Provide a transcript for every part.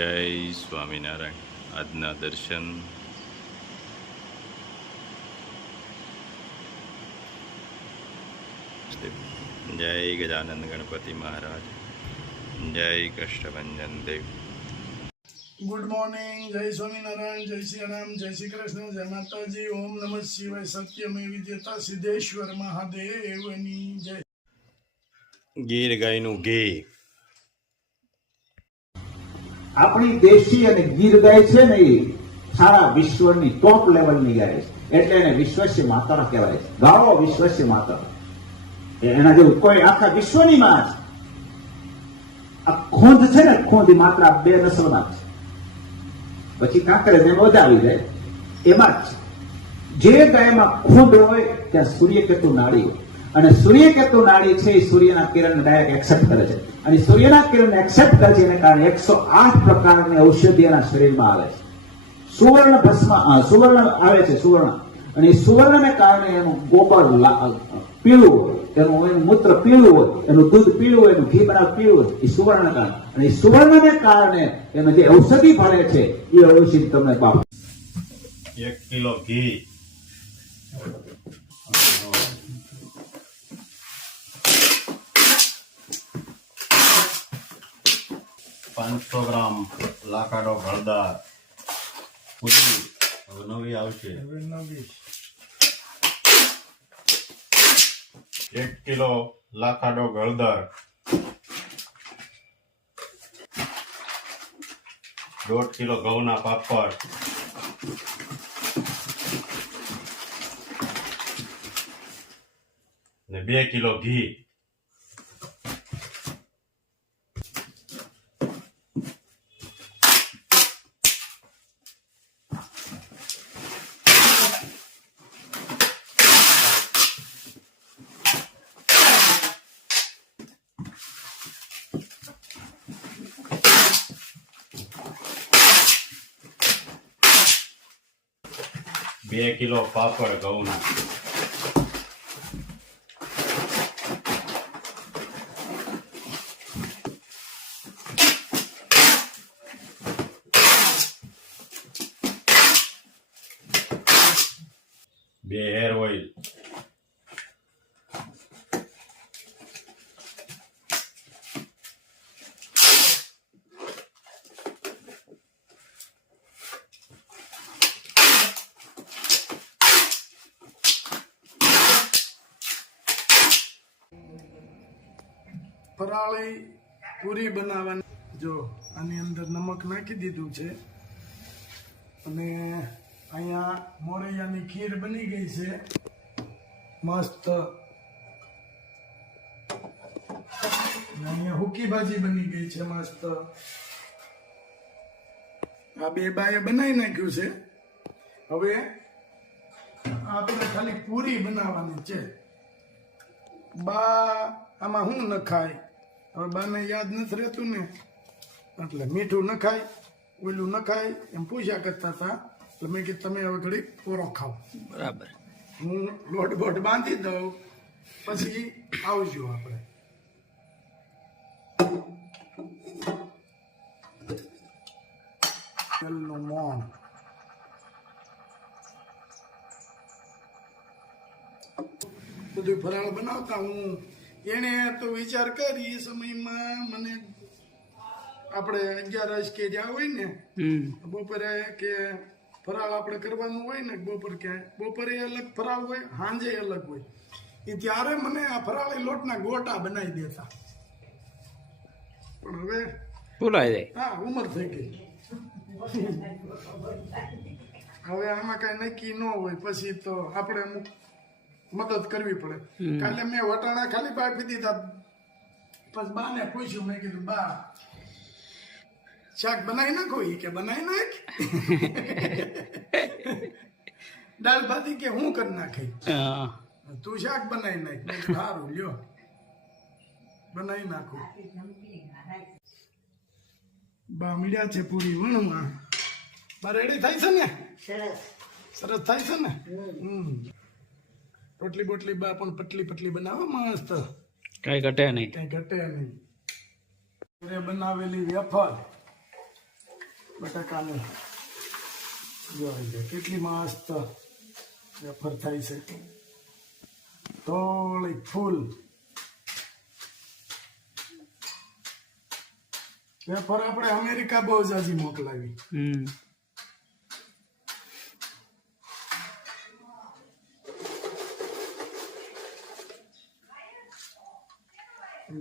જય સ્વામિનારાયણ. આજના દર્શન જય ગજાનંદ ગણપતિ મહારાજ, જય કષ્ટભંજન દેવ. Good morning. જય સ્વામિનારાયણ, જય શ્રી રામ, જય શ્રી કૃષ્ણ, જય માતાજી. ઓમ નમઃ શિવાય. સત્યમે વિદ્યતા સિદ્ધેશ્વર મહાદેવની જય. ગીર ગાયનું ઘી. આપણી દેશી અને ગીર ગાય છે ને એ સારા વિશ્વની ટોપ લેવલની ગાય છે, એટલે એને વિશ્વસ્ય માતા કહેવાય છે. ગાળો વિશ્વસ્ય માતા, એના જેવું કોઈ આખા વિશ્વની માં છે. આ ખોંધ છે ને, ખોંધ માત્ર આ બે નસલમાં છે, પછી કાંકરેજ એમ વધાવી જાય એમાં જ છે. જે ગાયમાં ખોંધ હોય ત્યાં સૂર્યકેતુ નાડી હોય, અને સૂર્યકેતુ નાડી છે એ સૂર્યના કિરણ ડાયરેક્ટ એક્સેપ્ટ કરે છે, અને સૂર્યના કિરણ એક્સેપ્ટ કરે છે એને કારણે 108 પ્રકારની ઔષધિ એના શરીરમાં આવે છે. સુવર્ણ ભસ્મ સુવર્ણ આવે છે, સુવર્ણ, અને એ સુવર્ણને કારણે એનું ગોબર પીળું હોય, એનું મૂત્ર પીળું હોય, એનું દૂધ પીળું હોય, એનું ઘી બનાવ પીળું હોય, એ સુવર્ણને કારણે. અને એ સુવર્ણને કારણે એને જે ઔષધિ ભળે છે એ ઔષધિ તમને બાપ 1 કિલો ઘી, 500 ગ્રામ લાકાડો હળદર, પૂરી હવે નવી આવશે, 1 કિલો લાકાડો હળદર, 1.5 કિલો ઘઉંના પાપડ, ને 2 કિલો ઘી. બે કિલો પાપડ ઘઉંના, 2 હેર ઓઇલ, ફરાળી પૂરી બનાવવાની. જો આની અંદર નમક નાખી દીધું છે, અને અહીંયા મોરૈયાની ખીર બની ગઈ છે મસ્ત. અહીંયા હુકી ભાજી બની ગઈ છે મસ્ત. આ બે બાએ બનાવી નાખ્યું છે. હવે આપણે ખાલી પૂરી બનાવવાની છે. બા આમાં શું નખાય, હવે બાને યાદ નથી રહેતું ને, એટલે મીઠું નખાય, ઓલું નખાય એમ પૂછ્યા કરતા હતા. એટલે મેં કીધું તમે હવે ઘડી પોરો ખાઓ. બરાબર. હું લોટ બોટ બાંધી દઉં, પછી આવજો આપણે. તેલનું મોણ, બધું ફરાળ બનાવતા હું. એને તો વિચાર કરી એ સમયમાં મને આપણે 11 કે જ્યાં હોય ને બપોરે કે ફરાળ આપણે કરવાનું હોય ને, બપોરે અલગ ફરાળ હોય, સાંજે અલગ હોય. એ ત્યારે મને આ ફરાળી લોટના ગોટા બનાવી દેતા. પણ હવે ભૂલાઈ જાય. હા, ઉંમર થઈ ગઈ. હવે આમાં કઈ નક્કી ન હોય, પછી તો આપણે અમુક મદદ કરવી પડે. કાલે મેં વટાણા ખાલી પાપી દીધા, પછી બાને પૂછ્યું, મેં કીધું બા શાક બનાવી નાખો. કે બનાવી નાખ. દાળ ભાતી કે હું કરી નાખી, તું શાક બનાવી નાખ. મેં કીધું સારું, લ્યો બનાવી નાખું. બા મીડ્યા છે પૂરી વણવા. બા રેડી થાય છે ને? સરસ થાય છે ને? રોટલી બોટલી બા પણ પતલી પતલી બનાવો મસ્ત, કઈ ઘટે નહીં, કઈ ઘટે નહીં. બનાવેલી વેફર બટાકાનું જોઈ કેટલી મસ્ત વેફર થાય છે, થોડી ફૂલ વેફર આપણે અમેરિકા બહુ જાજી મોકલાવી.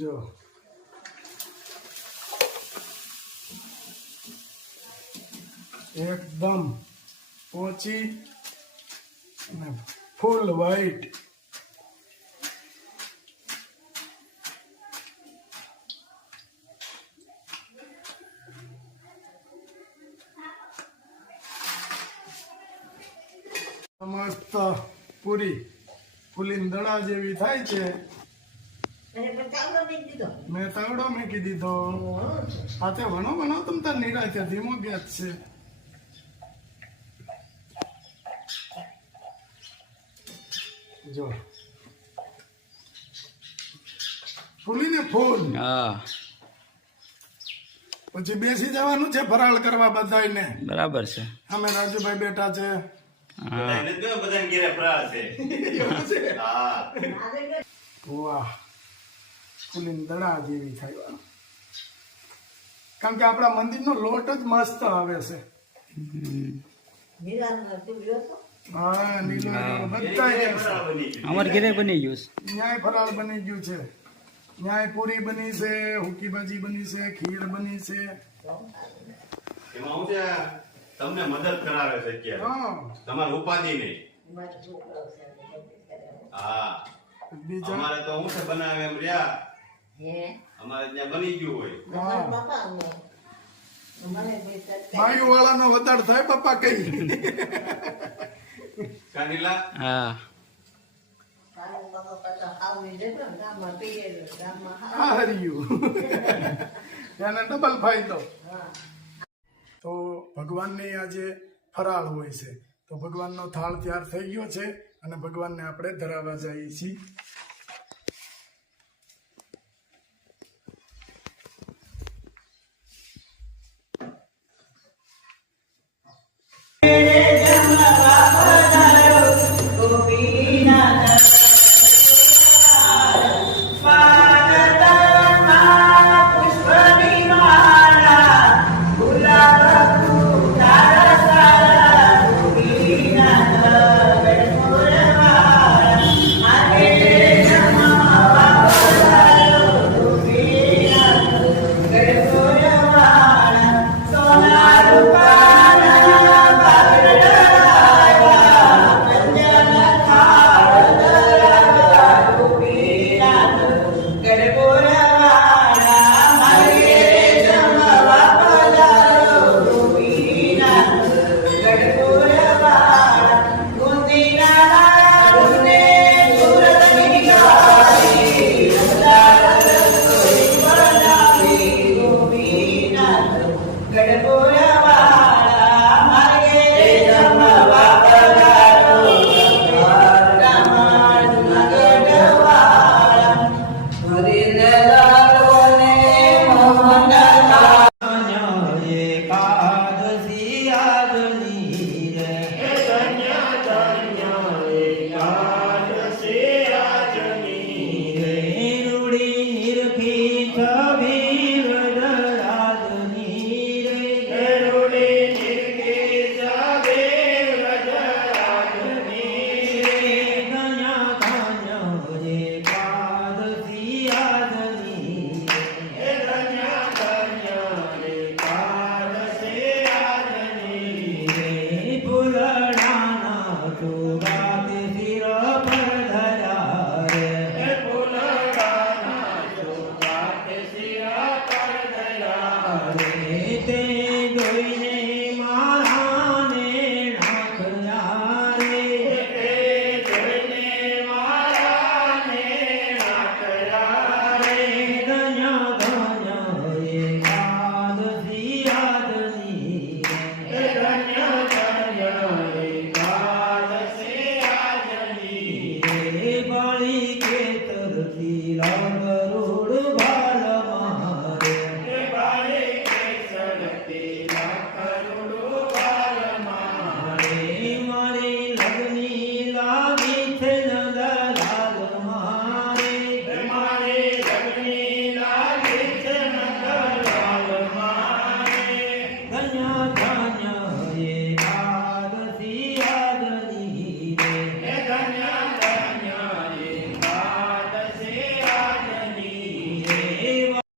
જો એકદમ પોચી અને ફૂલ વ્હાઈટ. મસ્ત પૂરી ફૂલીને દડા જેવી થાય છે. મેં તાવડો મૂકી દીધો. હાથે વણો તમ તાર નિરાતે ધીમો ગેસ છે. જો ફૂલીને ફૂલ. પછી બેસી જવાનું છે ફરાળ કરવા બધાને. બરાબર છે. અમે રાજુભાઈ બેઠા છે. બધાને ઘેરે ફરાળ છે. હા. વાહ ફૂલીને દડા જેવી થાય. કારણ કે આપણા મંદિરનો લોટ જ મસ્ત આવે છે. હા નીલો બધા અમાર ઘરે બની ગયું છે. ન્યાય ફરાળ બની ગયું છે. ન્યાય પૂરી બની છે, હુકી ભાજી બની છે, ખીર બની છે. એમાં હું છે તમને મદદ કરાવે છે અત્યારે. હા તમારે ઉપાધિ નહીં. હા બીજા અમારે તો હું છે બનાવે એમ રહ્યા. અમારે ત્યાં બની ગયું હોય. માયુ વાળાનો વધાર થાય પપ્પા કઈ. કાનીલા હા હાર્યું એને ડબલ ફાયદો. તો ભગવાનની આજે ફરાળ હોય છે, તો ભગવાનનો થાળ તૈયાર થઈ ગયો છે અને ભગવાનને આપણે ધરાવવા જઈએ છીએ. છવી વડરાજની રે કરોડો